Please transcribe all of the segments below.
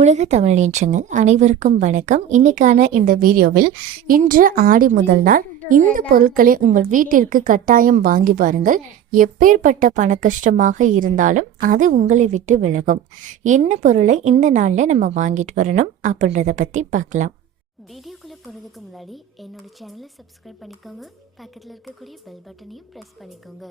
உலக தமிழ் நேற்றங்கள் அனைவருக்கும் வணக்கம். இன்னைக்கான இந்த வீடியோவில் இன்று ஆடி முதல் நாள் இந்த பொருட்களை உங்கள் வீட்டிற்கு கட்டாயம் வாங்கி பாருங்கள் எப்பேற்பட்ட பண கஷ்டமாக இருந்தாலும் அது உங்களை விட்டு விலகும். என்ன பொருளை இந்த நாளில் நம்ம வாங்கிட்டு வரணும் அப்படின்றத பற்றி பார்க்கலாம். வீடியோக்குள்ளே போகிறதுக்கு முன்னாடி என்னோட சேனலை சப்ஸ்கிரைப் பண்ணிக்கோங்க. பக்கத்தில் இருக்கக்கூடிய பெல் பட்டனையும் ப்ரெஸ் பண்ணிக்கோங்க.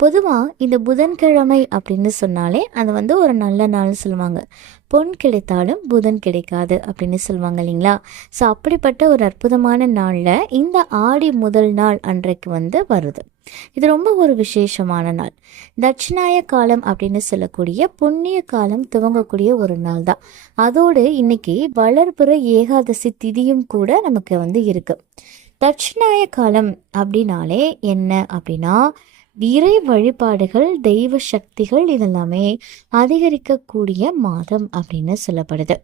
பொதுவாக இந்த புதன்கிழமை அப்படின்னு சொன்னாலே அது வந்து ஒரு நல்ல நாள்னு சொல்லுவாங்க. பொன் கிடைத்தாலும் புதன் கிடைக்காது அப்படின்னு சொல்லுவாங்க இல்லைங்களா? ஸோ அப்படிப்பட்ட ஒரு அற்புதமான நாளில் இந்த ஆடி முதல் நாள் அன்றைக்கு வந்து வருது. இது ரொம்ப ஒரு விசேஷமான நாள். தட்சிணாய காலம் அப்படின்னு சொல்லக்கூடிய புண்ணிய காலம் துவங்கக்கூடிய ஒரு நாள் தான். அதோடு இன்னைக்கு வளர்புற ஏகாதசி திதியும் கூட நமக்கு வந்து இருக்கு. தட்சிணாய காலம் அப்படின்னாலே என்ன அப்படின்னா இறை வழிபாடுகள் தெய்வ சக்திகள் இதெல்லாமே அதிகரிக்கக்கூடிய மாதம் அப்படின்னு சொல்லப்படுது.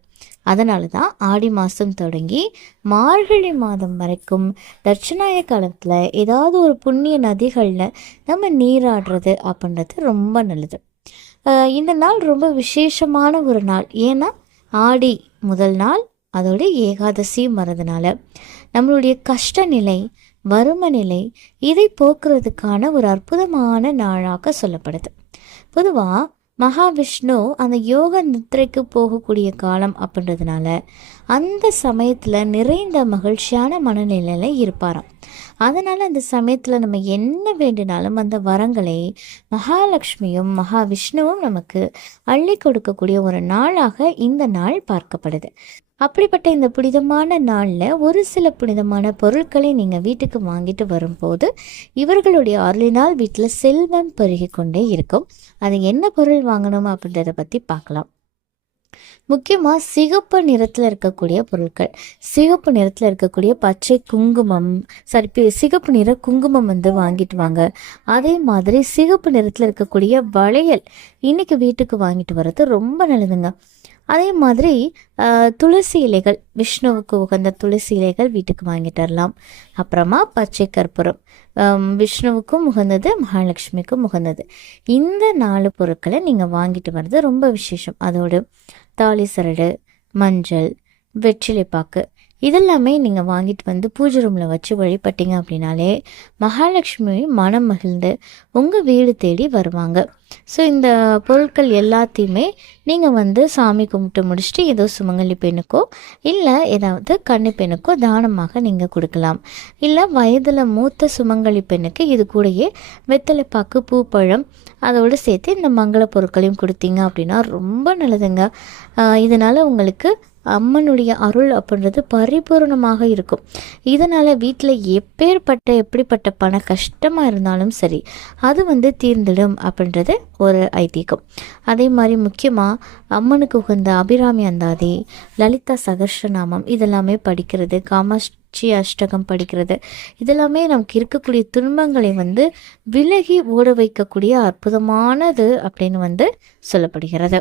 அதனால தான் ஆடி மாதம் தொடங்கி மார்கழி மாதம் வரைக்கும் தட்சிணாய காலத்தில் ஏதாவது ஒரு புண்ணிய நதிகளில் நம்ம நீராடுறது அப்படின்றது ரொம்ப நல்லது. இந்த நாள் ரொம்ப விசேஷமான ஒரு நாள். ஏன்னா ஆடி முதல் நாள் அதோட ஏகாதசியும் மறதுனால நம்மளுடைய கஷ்ட நிலை வறும நிலை இதை போக்குறதுக்கான ஒரு அற்புதமான நாளாக சொல்லப்படுது. பொதுவாக மகாவிஷ்ணு அந்த யோக நித்திரைக்கு போகக்கூடிய காலம் அப்படின்றதுனால அந்த சமயத்தில் நிறைந்த மகிழ்ச்சியான மனநிலையில் இருப்பாராம். அதனால் அந்த சமயத்தில் நம்ம என்ன வேண்டினாலும் அந்த வரங்களை மகாலட்சுமியும் மகாவிஷ்ணுவும் நமக்கு அள்ளி கொடுக்கக்கூடிய ஒரு நாளாக இந்த நாள் பார்க்கப்படுது. அப்படிப்பட்ட இந்த புனிதமான நாளில் ஒரு சில புனிதமான பொருட்களை நீங்கள் வீட்டுக்கு வாங்கிட்டு வரும்போது இவர்களுடைய அருளினால் வீட்டில் செல்வம் பெருகி கொண்டே இருக்கும். அது என்ன பொருள் வாங்கணும் அப்படின்றத பற்றி பார்க்கலாம். முக்கியமாக சிகப்பு நிறத்தில் இருக்கக்கூடிய பொருட்கள். சிகப்பு நிறத்தில் இருக்கக்கூடிய பச்சை குங்குமம் சரி சிகப்பு நிற குங்குமம் வந்து வாங்கிட்டு வாங்க. அதே மாதிரி சிகப்பு நிறத்தில் இருக்கக்கூடிய வளையல் இன்னைக்கு வீட்டுக்கு வாங்கிட்டு வர்றது ரொம்ப நல்லதுங்க. அதே மாதிரி துளசி இலைகள் விஷ்ணுவுக்கு உகந்த துளசி இலைகள் வீட்டுக்கு வாங்கிட்டு வரலாம் அப்புறமா பச்சை கற்பூரம். விஷ்ணுவுக்கும் உகந்தது மகாலட்சுமிக்கும் உகந்தது. இந்த நாலு பொருட்களை நீங்கள் வாங்கிட்டு வர்றது ரொம்ப விசேஷம். அதோடு தாலி சரடு மஞ்சள் வெற்றிலைப்பாக்கு இதெல்லாமே நீங்கள் வாங்கிட்டு வந்து பூஜை ரூமில் வச்சு வழிபட்டீங்க அப்படின்னாலே மகாலட்சுமி மனம் மகிழ்ந்து உங்கள் வீடு தேடி வருவாங்க. ஸோ இந்த பொருட்கள் எல்லாத்தையுமே நீங்கள் வந்து சாமி கும்பிட்டு முடிச்சுட்டு ஏதோ சுமங்கலி பெண்ணுக்கோ இல்லை ஏதாவது கன்னி பெண்ணுக்கோ தானமாக நீங்கள் கொடுக்கலாம். இல்லை வயதில் மூத்த சுமங்கலி பெண்ணுக்கு இது கூடயே வெத்தலைப்பாக்கு பூப்பழம் அதோடு சேர்த்து இந்த மங்கள பொருட்களையும் கொடுத்தீங்க அப்படின்னா ரொம்ப நல்லதுங்க. இதனால் இதனால உங்களுக்கு அம்மனுடைய அருள் அப்படின்றது பரிபூரணமாக இருக்கும். இதனால் வீட்டில் எப்பேற்பட்ட எப்படிப்பட்ட பண கஷ்டமாக இருந்தாலும் சரி அது வந்து தீர்ந்துடும் அப்படின்றது ஒரு ஐதீகம். அதே மாதிரி முக்கியமாக அம்மனுக்கு உகந்த அபிராமி அந்தாதி லலிதா சகர்ஷநாமம் இதெல்லாமே படிக்கிறது காமாட்சி அஷ்டகம் படிக்கிறது. இதெல்லாமே நமக்கு இருக்கக்கூடிய துன்பங்களை வந்து விலகி ஓட வைக்கக்கூடிய அற்புதமானது அப்படின்னு வந்து சொல்லப்படுகிறது.